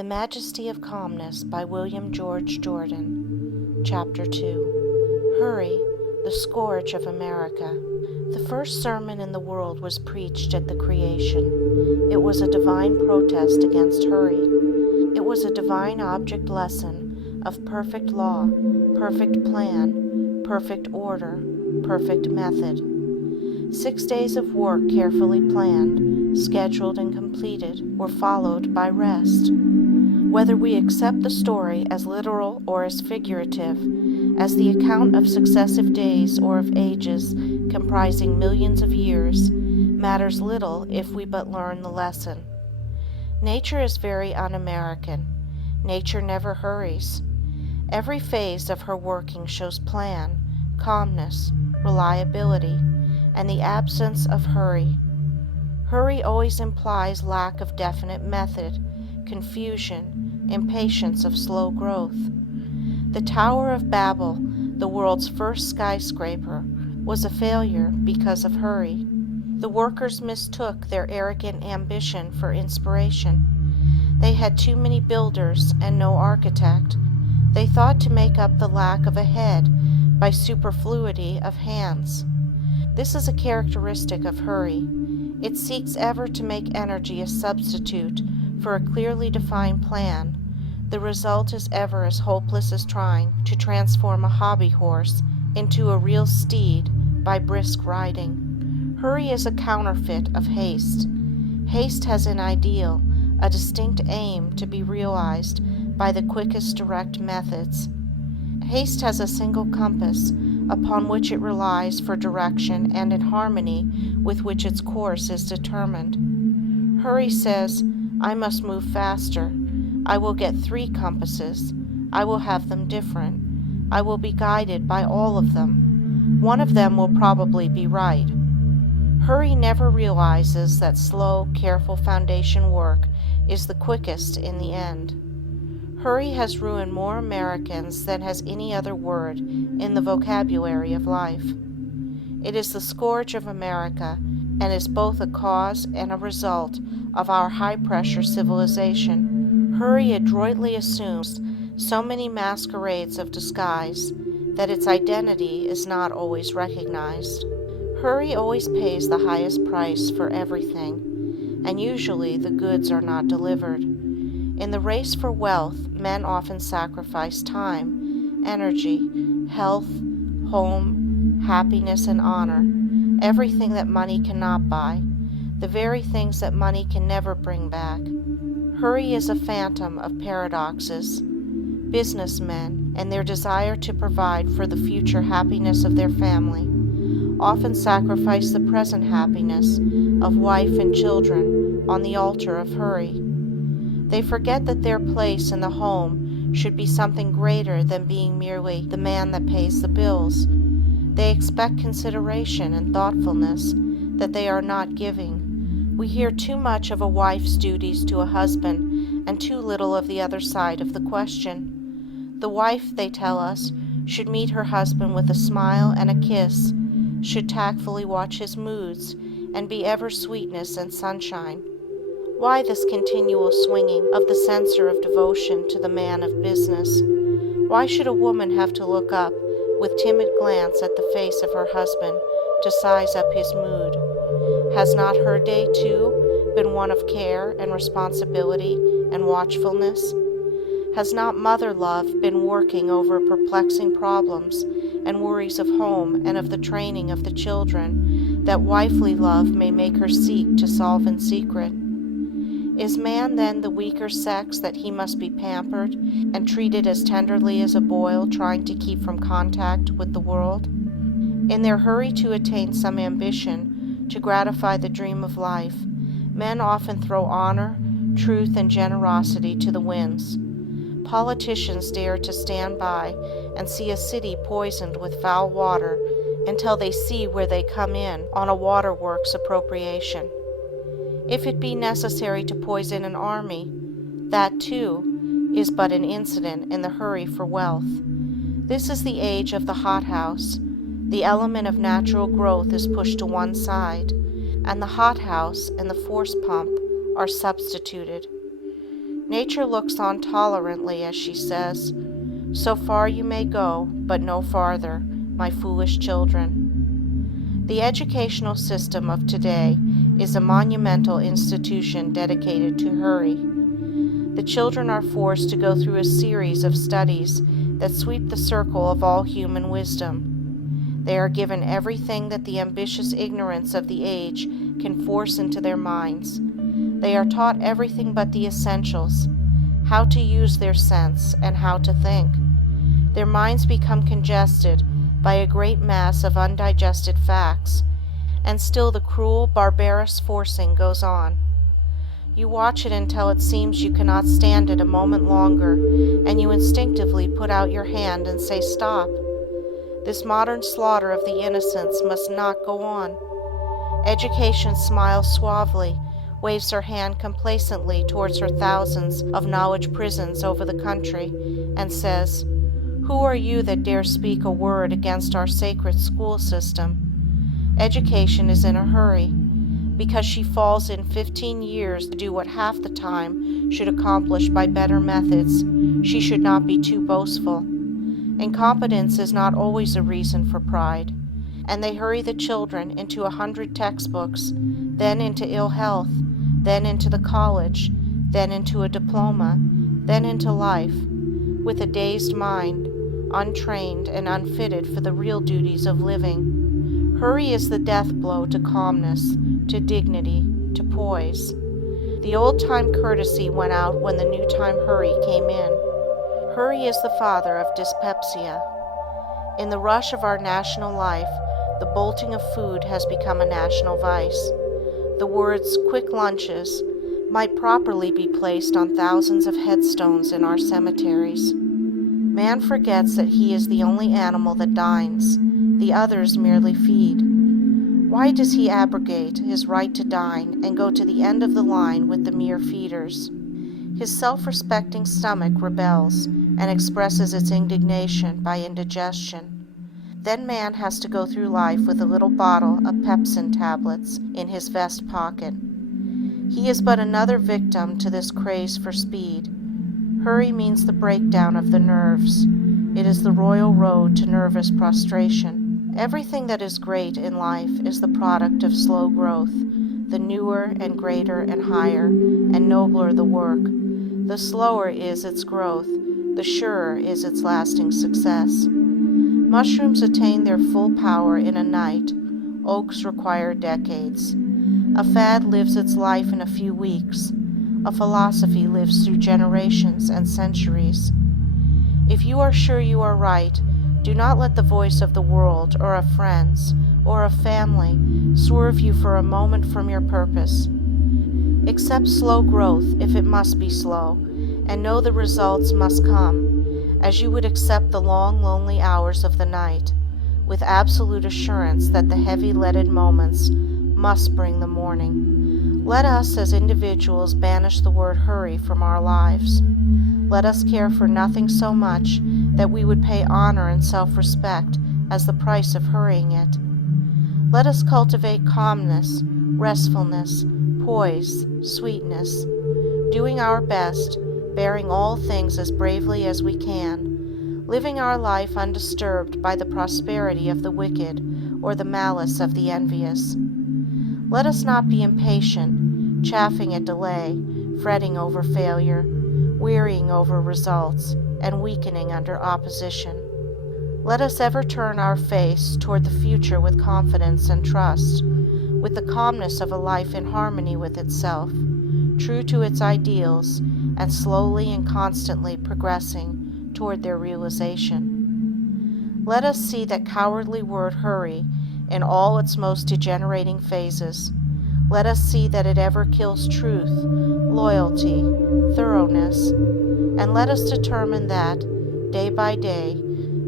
The Majesty of Calmness by William George Jordan. Chapter 2. Hurry, the Scourge of America. The first sermon in the world was preached at the creation. It was a divine protest against hurry. It was a divine object lesson of perfect law, perfect plan, perfect order, perfect method. 6 days of work carefully planned, scheduled and completed were followed by rest. Whether we accept the story as literal or as figurative, as the account of successive days or of ages comprising millions of years, matters little if we but learn the lesson. Nature is very un-American. Nature never hurries. Every phase of her working shows plan, calmness, reliability, and the absence of hurry. Hurry always implies lack of definite method, confusion, impatience of slow growth. The Tower of Babel, the world's first skyscraper, was a failure because of hurry. The workers mistook their arrogant ambition for inspiration. They had too many builders and no architect. They thought to make up the lack of a head by superfluity of hands. This is a characteristic of hurry. It seeks ever to make energy a substitute for a clearly defined plan. The result is ever as hopeless as trying to transform a hobby horse into a real steed by brisk riding. Hurry is a counterfeit of haste. Haste has an ideal, a distinct aim to be realized by the quickest direct methods. Haste has a single compass upon which it relies for direction and in harmony with which its course is determined. Hurry says, I must move faster. I will get 3 compasses. I will have them different. I will be guided by all of them. One of them will probably be right. Hurry never realizes that slow, careful foundation work is the quickest in the end. Hurry has ruined more Americans than has any other word in the vocabulary of life. It is the scourge of America and is both a cause and a result of our high-pressure civilization. Hurry adroitly assumes so many masquerades of disguise that its identity is not always recognized. Hurry always pays the highest price for everything, and usually the goods are not delivered. In the race for wealth, men often sacrifice time, energy, health, home, happiness, and honor, everything that money cannot buy, the very things that money can never bring back. Hurry is a phantom of paradoxes. Businessmen, and their desire to provide for the future happiness of their family, often sacrifice the present happiness of wife and children on the altar of hurry. They forget that their place in the home should be something greater than being merely the man that pays the bills. They expect consideration and thoughtfulness that they are not giving. We hear too much of a wife's duties to a husband and too little of the other side of the question. The wife, they tell us, should meet her husband with a smile and a kiss, should tactfully watch his moods, and be ever sweetness and sunshine. Why this continual swinging of the censer of devotion to the man of business? Why should a woman have to look up with timid glance at the face of her husband to size up his mood? Has not her day, too, been one of care and responsibility and watchfulness? Has not mother love been working over perplexing problems and worries of home and of the training of the children that wifely love may make her seek to solve in secret? Is man then the weaker sex that he must be pampered and treated as tenderly as a boil trying to keep from contact with the world? In their hurry to attain some ambition, to gratify the dream of life, men often throw honor, truth, and generosity to the winds. Politicians dare to stand by and see a city poisoned with foul water until they see where they come in on a waterworks appropriation. If it be necessary to poison an army, that too is but an incident in the hurry for wealth. This is the age of the hothouse. The element of natural growth is pushed to one side, and the hothouse and the force pump are substituted. Nature looks on tolerantly as she says, "So far you may go, but no farther, my foolish children." The educational system of today is a monumental institution dedicated to hurry. The children are forced to go through a series of studies that sweep the circle of all human wisdom. They are given everything that the ambitious ignorance of the age can force into their minds. They are taught everything but the essentials, how to use their sense and how to think. Their minds become congested by a great mass of undigested facts, and still the cruel, barbarous forcing goes on. You watch it until it seems you cannot stand it a moment longer, and you instinctively put out your hand and say, "Stop. This modern slaughter of the innocents must not go on." Education smiles suavely, waves her hand complacently towards her thousands of knowledge prisons over the country, and says, "Who are you that dare speak a word against our sacred school system?" Education is in a hurry. Because she falls in 15 years to do what half the time should accomplish by better methods, she should not be too boastful. Incompetence is not always a reason for pride, and they hurry the children into 100 textbooks, then into ill health, then into the college, then into a diploma, then into life, with a dazed mind, untrained and unfitted for the real duties of living. Hurry is the death blow to calmness, to dignity, to poise. The old-time courtesy went out when the new-time hurry came in. Hurry is the father of dyspepsia. In the rush of our national life, the bolting of food has become a national vice. The words "quick lunches" might properly be placed on thousands of headstones in our cemeteries. Man forgets that he is the only animal that dines, the others merely feed. Why does he abrogate his right to dine and go to the end of the line with the mere feeders? His self-respecting stomach rebels and expresses its indignation by indigestion. Then man has to go through life with a little bottle of pepsin tablets in his vest pocket. He is but another victim to this craze for speed. Hurry means the breakdown of the nerves. It is the royal road to nervous prostration. Everything that is great in life is the product of slow growth. The newer and greater and higher and nobler the work, the slower is its growth, the surer is its lasting success. Mushrooms attain their full power in a night. Oaks require decades. A fad lives its life in a few weeks. A philosophy lives through generations and centuries. If you are sure you are right, do not let the voice of the world or of friends or of family swerve you for a moment from your purpose. Accept slow growth if it must be slow, and know the results must come, as you would accept the long, lonely hours of the night, with absolute assurance that the heavy leaded moments must bring the morning. Let us as individuals banish the word hurry from our lives. Let us care for nothing so much that we would pay honor and self-respect as the price of hurrying it. Let us cultivate calmness, restfulness, poise, sweetness, doing our best, bearing all things as bravely as we can, living our life undisturbed by the prosperity of the wicked or the malice of the envious. Let us not be impatient, chafing at delay, fretting over failure, wearying over results, and weakening under opposition. Let us ever turn our face toward the future with confidence and trust, with the calmness of a life in harmony with itself, true to its ideals, and slowly and constantly progressing toward their realization. Let us see that cowardly word hurry in all its most degenerating phases. Let us see that it ever kills truth, loyalty, thoroughness, and let us determine that, day by day,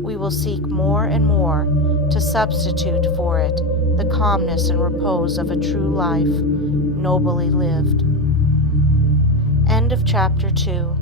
we will seek more and more to substitute for it the calmness and repose of a true life, nobly lived. End of chapter 2.